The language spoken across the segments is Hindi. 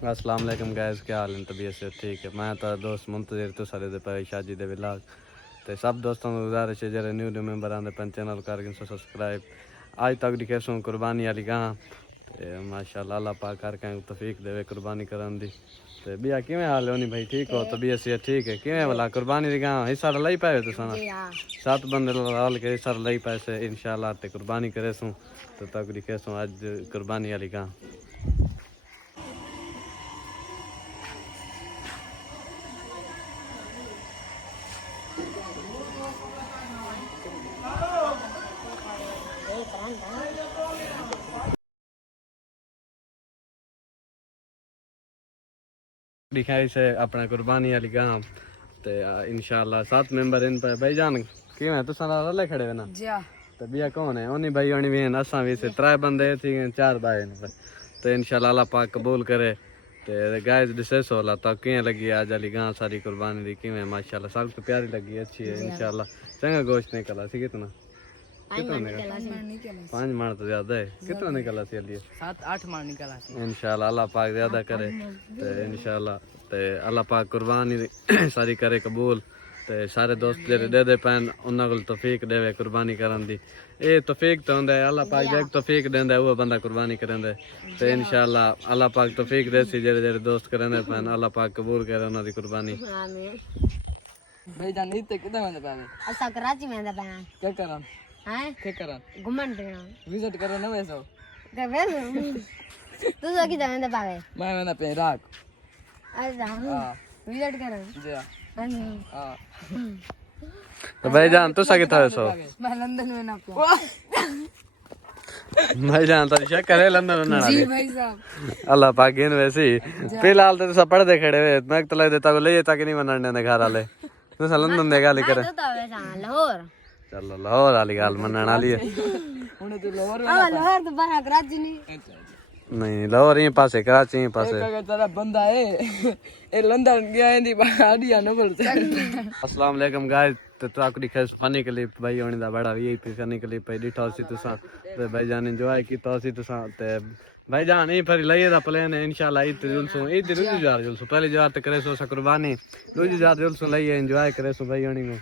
अस्सलाम वालेकुम गाइस, क्या हाल है? तबीयत से ठीक है? मैं तो दोस्त मुंतजिर तो सारे दे पे शाजी दे व्लॉग ते सब दोस्तों को गुजारिश है जरा न्यू मेंबर आंदे पेन चैनल करके सब्सक्राइब। आज तक दी कैसों कुर्बानी वाली गां ते माशाल्लाह अल्लाह पाक करके तौफीक देवे कुर्बानी करन दी। ते बिया किवें हाल है भाई? ठीक हो? तबीयत से ठीक है? किवें वाला कुर्बानी दी गां हिस्सा लई पाए तुसां? 7 बंदे लाल के हिस्सा लई पैसे इंशाल्लाह ते कुर्बानी करेसुं तो तक दी कैसों आज कुर्बानी वाली गां। दिखाई से अपना कुर्बानी वाली गां ते इंशाल्लाह 7 मेंबर इन पे भाई जान किवें तुसां रले खड़े हो ना जी ते बिया कौन है ओनी भाई ओनी भी असां भी से 3 बंदे थी 4 भाई ने तो इंशाल्लाह अल्लाह पाक कबूल करे ते गाइस दिसे सोला तो किवें लगी आज वाली गां सारी कुर्बानी दी किवें माशाल्लाह सब तो प्यारी लगी अच्छी है इंशाल्लाह चंगा गोश्त निकला सी कितना 5 मान तो ज्यादा है कितना निकला सी अली 7-8 मान निकला सी इंशाल्लाह अल्लाह पाक ज्यादा करे ते इंशाल्लाह ते अल्लाह पाक कुर्बानी सारी करे कबूल ते सारे दोस्त जेरे दे दे पैन उन्हां को तौफीक देवे कुर्बानी करन दी ए तौफीक तो हुंदा है अल्लाह पाक जेक तौफीक देंदा है वो बंदा कुर्बानी करंदा ते इंशाल्लाह अल्लाह पाक तौफीक दे सी जेरे जेरे दोस्त करंदे पैन अल्लाह पाक कबूल करे उन्हां दी कुर्बानी आमीन। भाई जान इते किदा वेंदा पावे असा कराची वेंदा पावे क्या करन हैं क्या करन घुमन फिरन विजिट करो न वैसो के वेल तू तो किदा वेंदा पावे मैं वेंदा पे राख अच्छा हां विजिट करन जी हां तो भाई जान तुसा किथा सो मैं लंदन में ना पे भाई जान तो चेक करे लंदन ना जी भाई साहब अल्लाह पाक इन वैसे फिलहाल तो सब पढ़दे खड़े हुए मैं तो लग देता को ले तक नहीं मनने दे घर वाले तू लंदन दे गाली करे तो वैसा लाहौर चलो लाहौर वाली गाल मनने वाली है हुन तो लोवर लाहौर तो बाहर कराची नहीं लाहौर यहीं पासे कराची यहीं पासे एक तेरा बंदा है ए लंदन गया इंदी आडिया न बोल अस्सलाम वालेकुम गाइस तो आकड़ी खैस फनी क्लिप भाई होने दा बड़ा यही फनी क्लिप पे डिठा सी तुसा ते भाई जान एंजॉय कीता सी तुसा ते भाई जान यहीं पर लइए दा प्लान है इंशाल्लाह ईद जुलसो ईद दूजी जार जुलसो पहली जार ते करे सो कुर्बानी दूजी जार जुलसो लइए एंजॉय करे सो भाई होनी में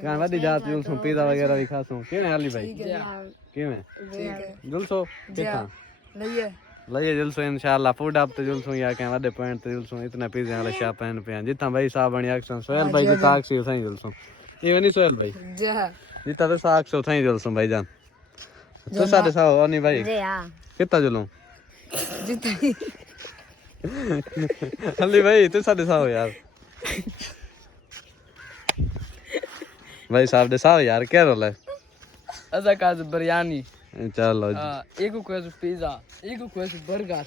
क्या वडी जार जुलसो पिज़्ज़ा वगैरह भी खासो केने हाली भाई केने जुलसो किथा लइए जुलसो इंशाल्लाह फूड आप ते जुलसो या के वडे पॉइंट ते जुलसो इतना पिज़्ज़ा वाला शॉप पहन पे जितना भाई साहब बणी अक्सर सोहेल भाई की ताक सी सही जुलसो ये नहीं सोहेल भाई जी हां जितना तो साग सो सही जुलसो भाई जान तो साडे साहब ओनी भाई जी हां कितना जुलूं जितनी अली भाई तू साडे साहब यार भाई साहब दे साहब यार क्या रोल है असा काज बिरयानी चलो जी एक को पिज़्ज़ा एक को बर्गर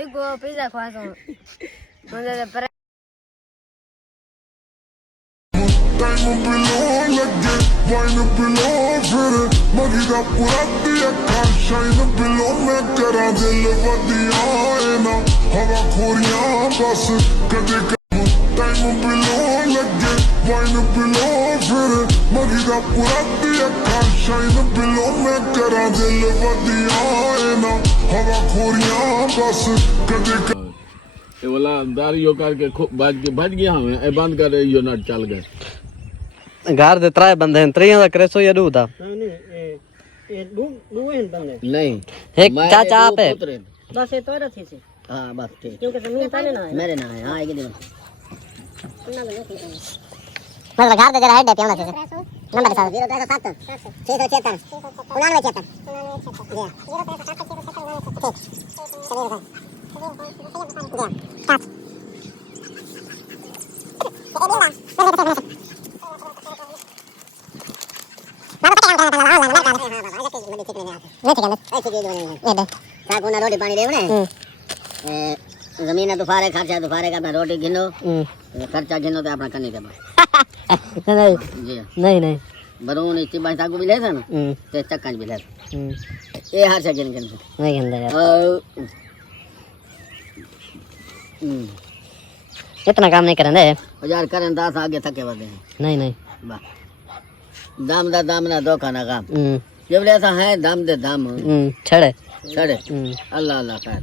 एक को पिज़्ज़ा खासो मुझे पर Time below लगे वाइन below फिर मगी दा पूरा दिया का शाइन below मैं करा दिल वदिया है ना हवा खोरियां बस कदे टाइम below लगे वाइन below फिर मगी दा पूरा दिया का शाइन below मैं करा दिल वदिया है ना हवा खोरियां बस कदे ये वाला दारियो करके भज गया हमें ए बंद कर यो नट चल गए घर दे 3 बंदे हैं 3 दा करे सो या दूदा नहीं ये दो हैं बंदे नहीं एक चाचा आप है बस ये तो रथी से हां बस ठीक क्योंकि जमीन ताने ना है मेरे ना है हां एक दिन मतलब घर दे जरा हेड पे होना चाहिए नंबर के साथ 037 रोटी पानी देव जमीन दोफारे खर्चा दोफारे का रोटी गिनो खर्चा गिनो तो अपना करनी के नहीं बरून इसी बात को भी ले था ना ते चक्कन भी ले ये हर से गिन गिन नहीं गंदा यार इतना काम नहीं करने हजार करन 10 आगे थके बदे नहीं वाह दाम ना दो खाना काम जब ऐसा है दाम दे दाम छड़े छड़े अल्लाह अल्लाह खैर